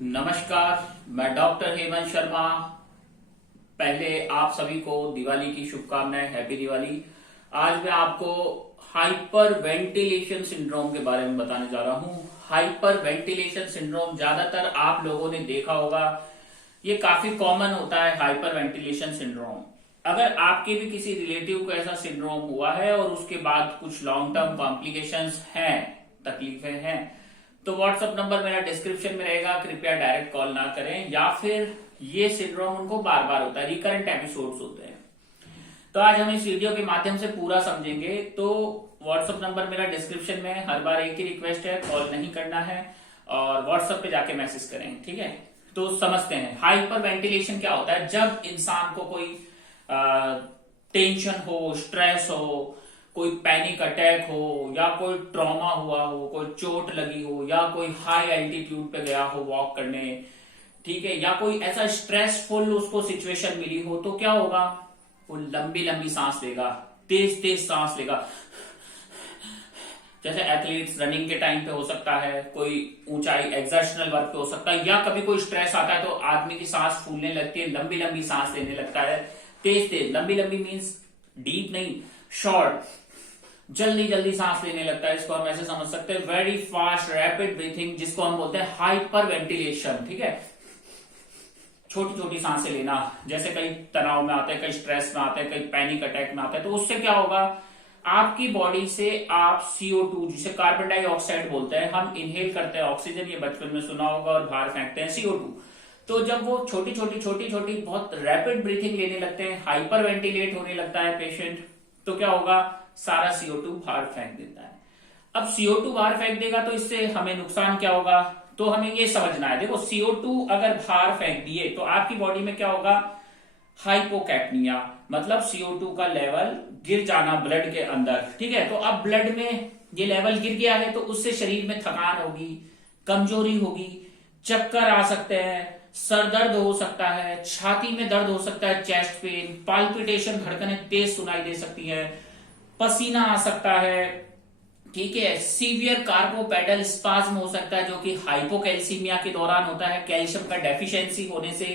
नमस्कार। मैं डॉक्टर हेमंत शर्मा। पहले आप सभी को दिवाली की शुभकामनाएं। हैप्पी दिवाली। आज मैं आपको हाइपर वेंटिलेशन सिंड्रोम के बारे में बताने जा रहा हूं। हाइपर वेंटिलेशन सिंड्रोम ज्यादातर आप लोगों ने देखा होगा, ये काफी कॉमन होता है। हाइपर वेंटिलेशन सिंड्रोम, अगर आपके भी किसी रिलेटिव को ऐसा सिंड्रोम हुआ है और उसके बाद कुछ लॉन्ग टर्म कॉम्प्लिकेशंस हैं, तकलीफें हैं, तो व्हाट्सएप नंबर मेरा डिस्क्रिप्शन में रहेगा। कृपया डायरेक्ट कॉल ना करें, या फिर ये सिंड्रोम उनको बार बार होता है, रिकरेंट एपिसोड्स होते हैं। तो आज हम इस वीडियो के माध्यम से पूरा समझेंगे। तो व्हाट्सएप नंबर मेरा डिस्क्रिप्शन में। हर बार एक ही रिक्वेस्ट है, कॉल नहीं करना है और व्हाट्सएप पे जाके मैसेज करें, ठीक है। तो समझते हैं हाइपर वेंटिलेशन क्या होता है। जब इंसान को कोई टेंशन हो, स्ट्रेस हो, कोई पैनिक अटैक हो, या कोई ट्रॉमा हुआ हो, कोई चोट लगी हो, या कोई हाई एल्टीट्यूड पे गया हो वॉक करने, ठीक है, या कोई ऐसा स्ट्रेसफुल उसको सिचुएशन मिली हो, तो क्या होगा, वो लंबी लंबी सांस लेगा, तेज तेज सांस लेगा। जैसे एथलीट्स रनिंग के टाइम पे हो सकता है, कोई ऊंचाई एक्सर्शनल वर्क पे हो सकता है, या कभी कोई स्ट्रेस आता है तो आदमी की सांस फूलने लगती है, लंबी लंबी सांस लेने लगता है, तेज तेज। लंबी लंबी मीन्स डीप नहीं, शॉर्ट, जल्दी जल्दी सांस लेने लगता है। इसको हम ऐसे समझ सकते हैं, वेरी फास्ट रैपिड ब्रीथिंग, जिसको हम बोलते हैं हाइपर वेंटिलेशन, ठीक है। छोटी छोटी सांसें लेना, जैसे कई तनाव में आते हैं, कई स्ट्रेस में आते हैं, कई पैनिक अटैक में आते हैं। तो उससे क्या होगा, आपकी बॉडी से आप CO2, जिसे कार्बन डाइऑक्साइड बोलते हैं, हम इनहेल करते हैं ऑक्सीजन, ये बचपन में सुना होगा, और बाहर फेंकते हैं CO2। तो जब वो छोटी छोटी बहुत रैपिड ब्रीथिंग लेने लगते हैं, हाइपर वेंटिलेट होने लगता है पेशेंट, तो क्या होगा, सारा CO2 बाहर फेंक देता है। अब CO2 बाहर फेंक देगा तो इससे हमें नुकसान क्या होगा, तो हमें ये समझना है। देखो, CO2 अगर बाहर फेंक दिए तो आपकी बॉडी में क्या होगा, हाइपोकैप्निया, मतलब CO2 का लेवल गिर जाना ब्लड के अंदर, ठीक है। तो अब ब्लड में ये लेवल गिर गया है तो उससे शरीर में थकान होगी, कमजोरी होगी, चक्कर आ सकते हैं, सर दर्द हो सकता है, छाती में दर्द हो सकता है, चेस्ट पेन, पाल्पिटेशन, धड़कनें तेज सुनाई दे सकती है, पसीना आ सकता है, ठीक है, सीवियर कार्पोपेडल स्पाज्म हो सकता है, जो कि हाइपोकैल्सीमिया के दौरान होता है, कैल्शियम का डेफिशिएंसी होने से,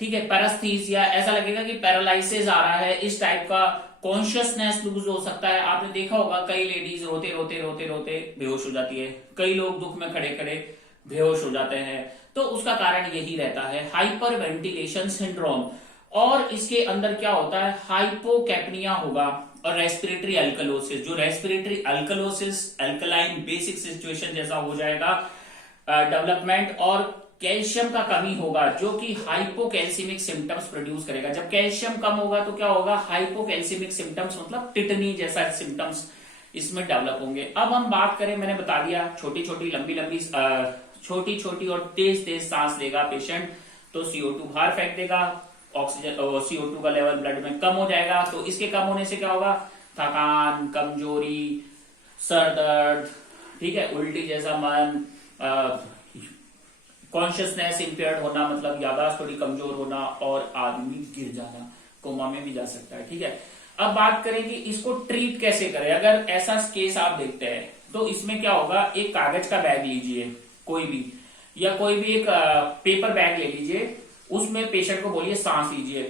ठीक है, पैरास्थीसिया, ऐसा लगेगा कि पैरालिसिस आ रहा है, इस टाइप का। कॉन्शियसनेस लूज हो सकता है। आपने देखा होगा कई लेडीज रोते रोते रोते रोते बेहोश हो जाती है, कई लोग दुख में खड़े खड़े बेहोश हो जाते हैं। तो उसका कारण यही रहता है, हाइपर वेंटिलेशन सिंड्रोम। और इसके अंदर क्या होता है, हाइपोकैप्निया होगा और रेस्पिरेटरी अल्कलोसिस। जो respiratory alkalosis alkaline basic situation जैसा हो जाएगा डेवलपमेंट, और कैल्शियम का कमी होगा, जो कि हाइपोकैल्सीमिक सिम्टम्स प्रोड्यूस करेगा। जब कैल्शियम कम होगा तो क्या होगा, हाइपोकैल्सीमिक सिम्टम्स, मतलब टिटनी जैसा सिम्टम्स इसमें डेवलप होंगे। अब हम बात करें, मैंने बता दिया, छोटी छोटी लंबी लंबी छोटी छोटी और तेज तेज सांस लेगा पेशेंट तो CO2 बाहर फेंक देगा, ऑक्सीजन CO2 का लेवल ब्लड में कम हो जाएगा। तो इसके कम होने से क्या होगा, थकान, कमजोरी, सर दर्द, ठीक है, उल्टी जैसा मन, कॉन्शियसनेस इंपेयर्ड होना, मतलब याददाश्त थोड़ी कमजोर होना, और आदमी गिर जाना, कोमा में भी जा सकता है, ठीक है। अब बात करें कि इसको ट्रीट कैसे करें। अगर ऐसा केस आप देखते हैं तो इसमें क्या होगा, एक कागज का बैग लीजिए कोई भी, या कोई भी एक पेपर बैग ले लीजिए, उसमें पेशेंट को बोलिए सांस लीजिए।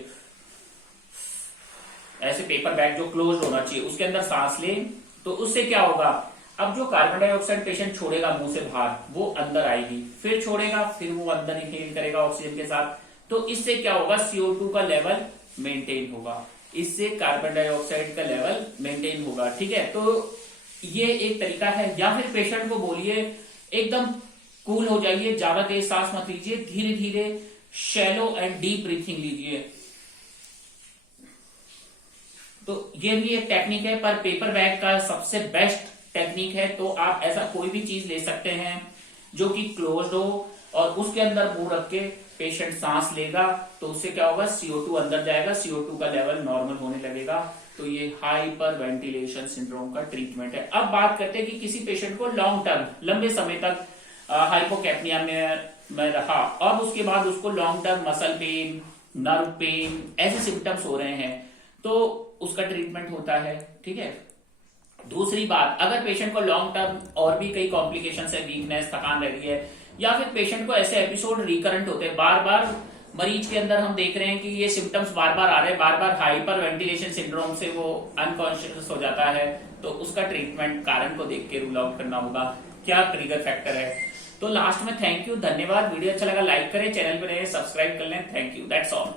ऐसे पेपर बैग जो क्लोज होना चाहिए, उसके अंदर सांस लें, तो उससे क्या होगा, अब जो कार्बन डाइऑक्साइड पेशेंट छोड़ेगा मुंह से बाहर, वो अंदर आएगी, फिर छोड़ेगा, फिर वो अंदर इनहेल करेगा ऑक्सीजन के साथ। तो इससे क्या होगा, CO2 का लेवल मेंटेन होगा, इससे कार्बन डाइऑक्साइड का लेवल मेंटेन होगा, ठीक है। तो ये एक तरीका है। या फिर पेशेंट को बोलिए एकदम कूल हो जाइए, ज्यादा तेज सांस मत लीजिए, धीरे धीरे शैलो एंड डीप ब्रीथिंग लीजिए। तो ये भी एक टेक्निक है, पर पेपर बैग का सबसे बेस्ट टेक्निक है। तो आप ऐसा कोई भी चीज ले सकते हैं जो कि क्लोज्ड हो, और उसके अंदर मुंह रख के पेशेंट सांस लेगा, तो उससे क्या होगा, CO2 अंदर जाएगा, CO2 का लेवल नॉर्मल होने लगेगा। तो ये हाइपर वेंटिलेशन सिंड्रोम का ट्रीटमेंट है। अब बात करते हैं कि किसी पेशेंट को लॉन्ग टर्म, लंबे समय तक हाइपोकैप्निया में रहा, अब उसके बाद उसको long term muscle pain, nerve pain, ऐसे सिम्टम्स हो रहे हैं, तो उसका ट्रीटमेंट होता है, ठीक है। दूसरी बात, अगर पेशेंट को लॉन्ग टर्म और भी कई कॉम्प्लिकेशन है, वीकनेस, थकान रह रही है, या फिर पेशेंट को ऐसे एपिसोड रिकरेंट होते हैं, बार बार मरीज के अंदर हम देख रहे हैं कि ये सिम्टम्स बार बार आ रहे हैं, बार बार हाइपर वेंटिलेशन सिंड्रोम से वो अनकॉन्शियस हो जाता है, तो उसका ट्रीटमेंट कारण को देख के रूल आउट करना होगा, क्या ट्रिगर फैक्टर है। तो लास्ट में थैंक यू, धन्यवाद। वीडियो अच्छा लगा लाइक करें, चैनल पर रहे सब्सक्राइब कर लें। Thank you, that's all.